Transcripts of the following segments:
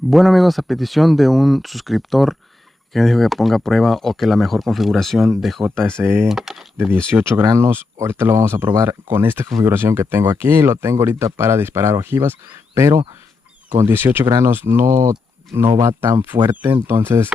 Bueno amigos, a petición de un suscriptor que dijo que ponga a prueba o que la mejor configuración de JSE de 18 granos, ahorita lo vamos a probar con esta configuración que tengo aquí. Lo tengo ahorita para disparar ojivas, pero con 18 granos no va tan fuerte. Entonces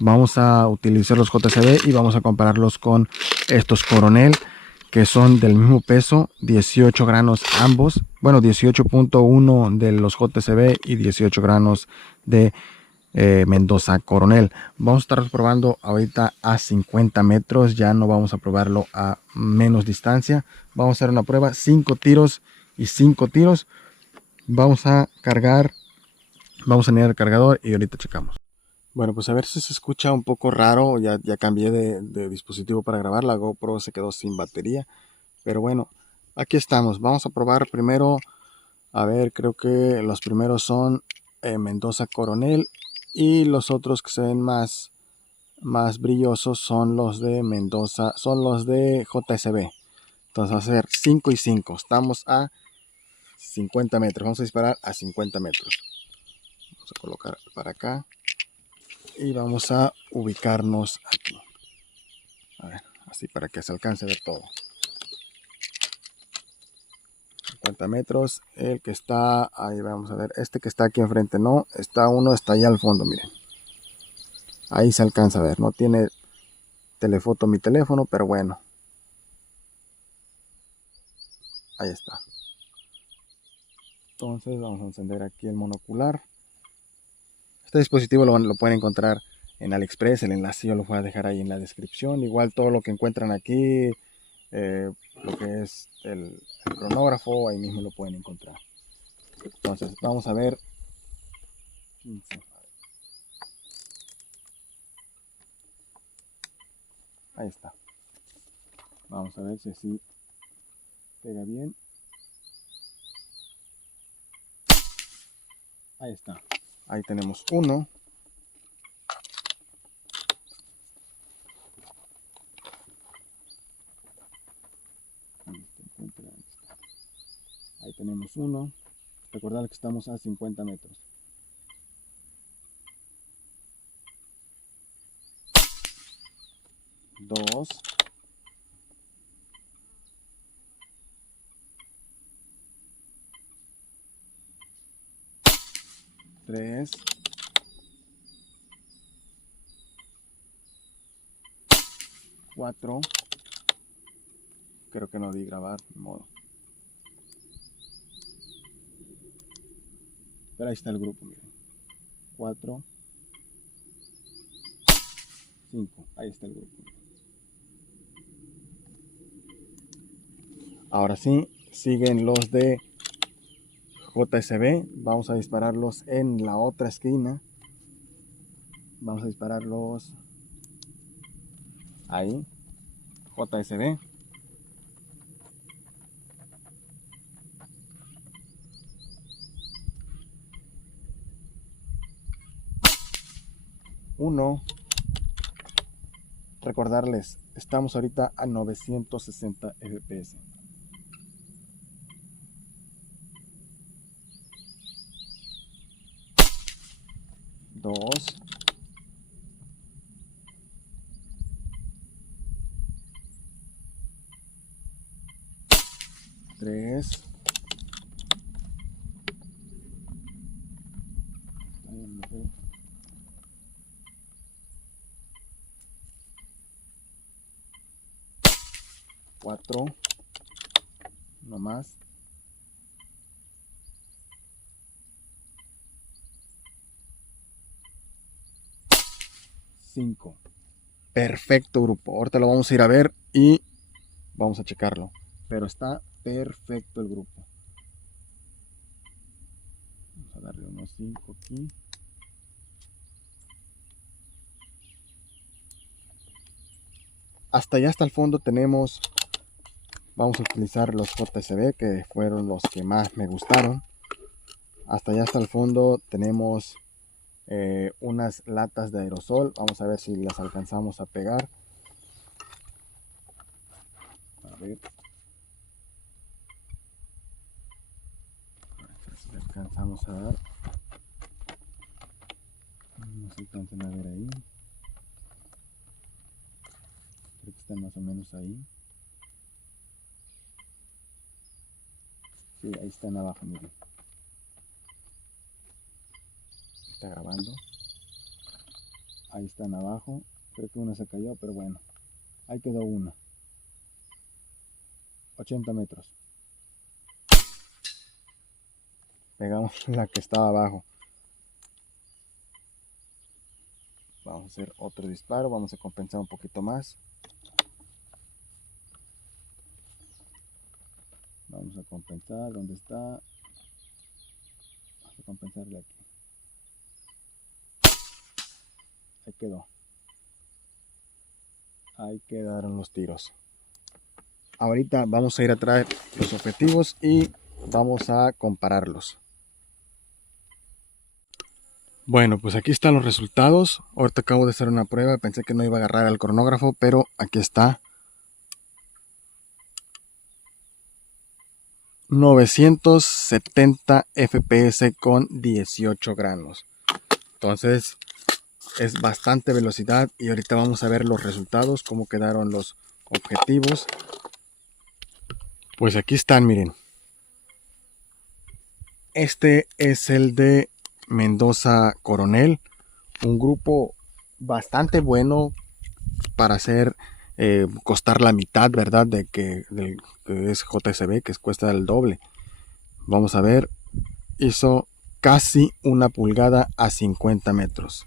vamos a utilizar los JCB y vamos a compararlos con estos Coronel, que son del mismo peso, 18 granos ambos. Bueno, 18.1 de los JCB y 18 granos de Mendoza Coronel. Vamos a estar probando ahorita a 50 metros, ya no vamos a probarlo a menos distancia. Vamos a hacer una prueba, 5 tiros y 5 tiros. Vamos a cargar, vamos a unir el cargador y ahorita checamos. Bueno, pues a ver si se escucha un poco raro. Ya cambié de dispositivo para grabar. La GoPro se quedó sin batería. Pero bueno, aquí estamos. Vamos a probar primero. A ver, creo que los primeros son Mendoza Coronel. Y los otros que se ven más brillosos son los de Mendoza. Son los de JSB. Entonces va a ser 5 y 5. Estamos a 50 metros. Vamos a disparar a 50 metros. Vamos a colocar para acá. Y vamos a ubicarnos aquí. A ver, así para que se alcance a ver todo. 50 metros. El que está ahí, vamos a ver. Este que está aquí enfrente no. Está allá al fondo, miren. Ahí se alcanza a ver. No tiene telefoto mi teléfono, pero bueno. Ahí está. Entonces vamos a encender aquí el monocular. Este dispositivo lo pueden encontrar en AliExpress. El enlace yo lo voy a dejar ahí en la descripción. Igual todo lo que encuentran aquí, lo que es el cronógrafo, ahí mismo lo pueden encontrar. Entonces vamos a ver 15. Ahí está. Vamos a ver si así pega bien. Ahí está. Ahí tenemos uno. Ahí tenemos uno. Recordad que estamos a 50 metros. Dos. Tres. Cuatro. Creo que no di grabar, de modo. Pero ahí está el grupo, miren. 4, 5. Ahí está el grupo. Ahora sí, siguen los de JSB. Vamos a dispararlos en la otra esquina. Vamos a dispararlos ahí. JSB. Uno. Recordarles, estamos ahorita a 960 FPS. 2. 3. 4. No más. 5. Perfecto, grupo. Ahorita lo vamos a ir a ver y vamos a checarlo. Pero está perfecto el grupo. Vamos a darle unos 5 aquí. Hasta allá, hasta el fondo tenemos. Vamos a utilizar los JSB, que fueron los que más me gustaron. Hasta allá, hasta el fondo tenemos unas latas de aerosol. Vamos a ver si las alcanzamos a pegar. A ver. Si alcanzamos a dar. Alcancen a ver ahí. Creo que están más o menos ahí. Sí, ahí están abajo, miren. Está grabando. Ahí están abajo. Creo que una se cayó, pero bueno. Ahí quedó una. 80 metros. Pegamos la que estaba abajo. Vamos a hacer otro disparo. Vamos a compensar un poquito más. Vamos a compensar. ¿Dónde está? Vamos a compensarle aquí. Ahí quedó. Ahí quedaron los tiros. Ahorita vamos a ir a traer los objetivos y vamos a compararlos. Bueno, pues aquí están los resultados. Ahorita acabo de hacer una prueba. Pensé que no iba a agarrar el cronógrafo, pero aquí está. 970 FPS con 18 granos. Entonces es bastante velocidad y ahorita vamos a ver los resultados, cómo quedaron los objetivos. Pues aquí están, miren. Este es el de Mendoza Coronel, un grupo bastante bueno para hacer costar la mitad, ¿verdad? Del que es JSB, que cuesta el doble. Vamos a ver, hizo casi 1 pulgada a 50 metros.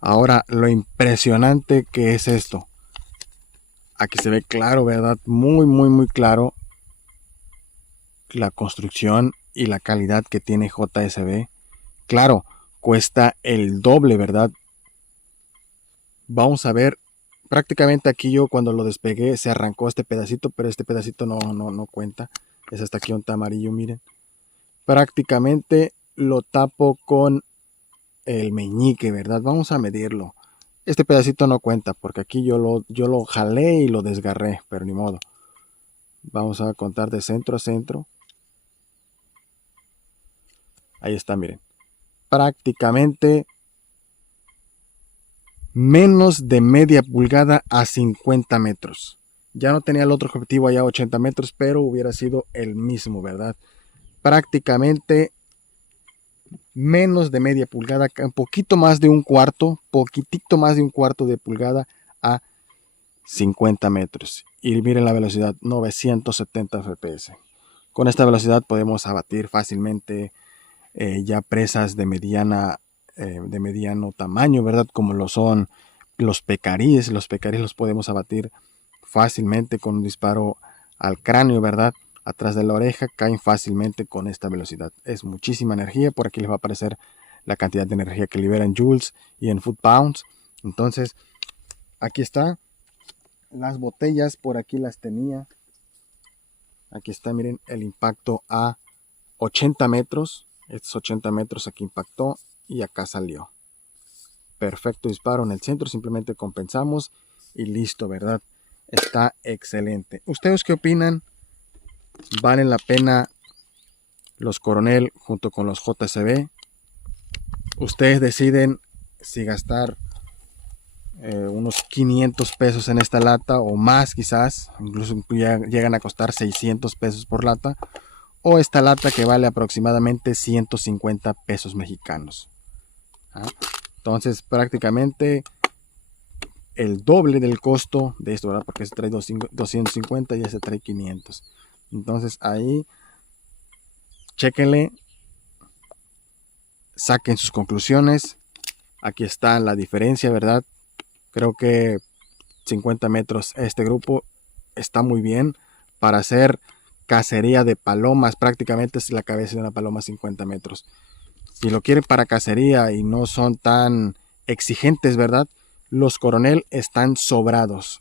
Ahora, lo impresionante que es esto. Aquí se ve claro, ¿verdad? Muy claro la construcción y la calidad que tiene JSB. Claro, cuesta el doble, ¿verdad? Vamos a ver. Prácticamente aquí yo cuando lo despegué se arrancó este pedacito, pero este pedacito no cuenta. Es hasta aquí un amarillo, miren. Prácticamente lo tapo con el meñique, ¿verdad? Vamos a medirlo. Este pedacito no cuenta porque aquí yo lo jalé y lo desgarré, pero ni modo. Vamos a contar de centro a centro. Ahí está, miren. Prácticamente menos de media pulgada a 50 metros. Ya no tenía el otro objetivo allá a 80 metros, pero hubiera sido el mismo, ¿verdad? Prácticamente menos de media pulgada, un poquito más de un cuarto, poquitito más de un cuarto de pulgada a 50 metros. Y miren la velocidad, 970 FPS. Con esta velocidad podemos abatir fácilmente ya presas de mediano tamaño, ¿verdad? Como lo son los pecaríes. Los pecaríes los podemos abatir fácilmente con un disparo al cráneo, ¿verdad? Atrás de la oreja, caen fácilmente con esta velocidad. Es muchísima energía. Por aquí les va a aparecer la cantidad de energía que libera en joules y en foot pounds. Entonces, aquí está. Las botellas por aquí las tenía. Aquí está, miren, el impacto a 80 metros. Estos 80 metros aquí impactó y acá salió. Perfecto disparo en el centro. Simplemente compensamos y listo, ¿verdad? Está excelente. ¿Ustedes qué opinan? ¿Valen la pena los Coronel junto con los JSB? Ustedes deciden si gastar unos 500 pesos en esta lata o más quizás, incluso llegan a costar 600 pesos por lata, o esta lata que vale aproximadamente 150 pesos mexicanos. Entonces prácticamente el doble del costo de esto, ¿verdad? Porque se trae 250 y ese trae 500. Entonces ahí chéquenle, saquen sus conclusiones. Aquí está la diferencia, ¿verdad? Creo que 50 metros este grupo está muy bien para hacer cacería de palomas. Prácticamente es la cabeza de una paloma 50 metros. Si lo quieren para cacería y no son tan exigentes, ¿verdad? Los Coronel están sobrados.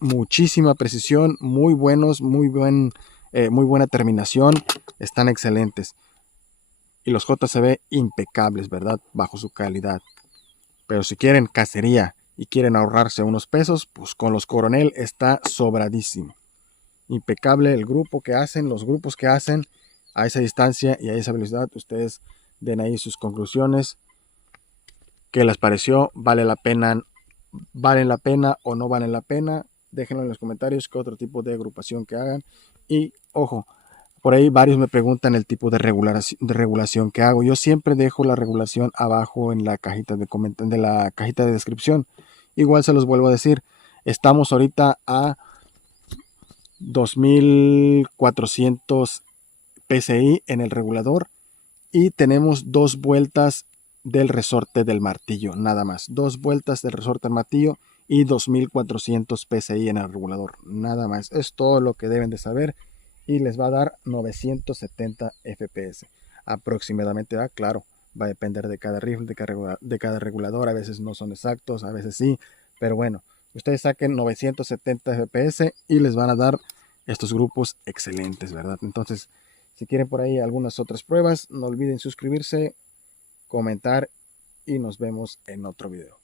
Muchísima precisión, muy buenos, muy buena terminación. Están excelentes. Y los JCB impecables, ¿verdad? Bajo su calidad. Pero si quieren cacería y quieren ahorrarse unos pesos, pues con los Coronel está sobradísimo. Impecable el grupo que hacen, los grupos que hacen a esa distancia y a esa velocidad. Ustedes den ahí sus conclusiones. ¿Qué les pareció? ¿Valen la pena o no valen la pena? Déjenlo en los comentarios qué otro tipo de agrupación que hagan. Y ojo, por ahí varios me preguntan el tipo de regulación que hago. Yo siempre dejo la regulación abajo en la cajita de la cajita de descripción. Igual se los vuelvo a decir, estamos ahorita a 2400 PSI en el regulador y tenemos 2 vueltas del resorte del martillo, nada más. 2 vueltas del resorte del martillo y 2400 PSI en el regulador, nada más. Es todo lo que deben de saber y les va a dar 970 FPS aproximadamente. Claro, va a depender de cada rifle, de cada regulador. A veces no son exactos, a veces sí, pero bueno, ustedes saquen 970 FPS y les van a dar estos grupos excelentes, ¿verdad? Entonces, si quieren por ahí algunas otras pruebas, no olviden suscribirse, comentar y nos vemos en otro video.